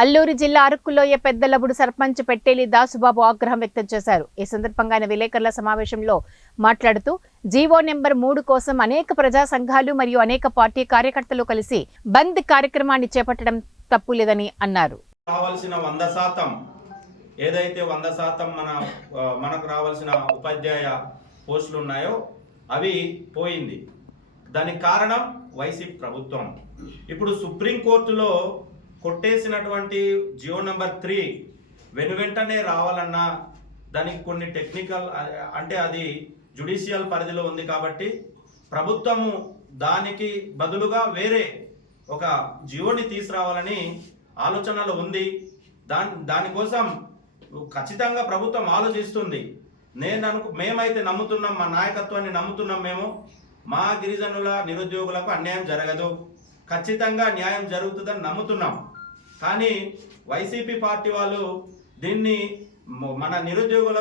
అల్లూరు జిల్లా అరకులోయ పెద్దలబుడు సర్పంచ్ పెట్టేలి దాసుబాబు ఆగ్రహం వ్యక్తం చేశారు. ఈ సందర్భంగా ఆయన విలేకరుల సమావేశంలో మాట్లాడుతూ జీవో నెంబర్ 3 కోసం అనేక ప్రజా సంఘాలు మరియు అనేక పార్టీ కార్యకర్తలు కలిసి బంద్ కార్యక్రమాన్ని చేపట్టడం తప్పులేదని అన్నారు. రావాల్సిన 100% ఏదైతే 100% మనకు రావాల్సిన ఉపాధ్యాయ పోస్టులు ఉన్నాయో అవి పోయింది. దానికి కారణం వైసీపీ ప్రభుత్వం. ఇప్పుడు సుప్రీంకోర్టులో కొట్టేసినటువంటి జియో నెంబర్ 3 వెంటనే రావాలన్నా దానికి కొన్ని టెక్నికల్ అంటే అది జ్యుడిషియల్ పరిధిలో ఉంది కాబట్టి ప్రభుత్వము దానికి బదులుగా వేరే ఒక జియోని తీసుకురావాలని ఆలోచనలో ఉంది. దానికోసం ఖచ్చితంగా ప్రభుత్వం ఆలోచిస్తుంది. మేమైతే నమ్ముతున్నాం, మా నాయకత్వాన్ని నమ్ముతున్నాం. మేము మా గిరిజనుల నిరుద్యోగులకు అన్యాయం జరగదు, ఖచ్చితంగా న్యాయం జరుగుతుందని నమ్ముతున్నాం. కానీ వైసీపీ పార్టీ వాళ్ళు దీన్ని మన నిరుద్యోగుల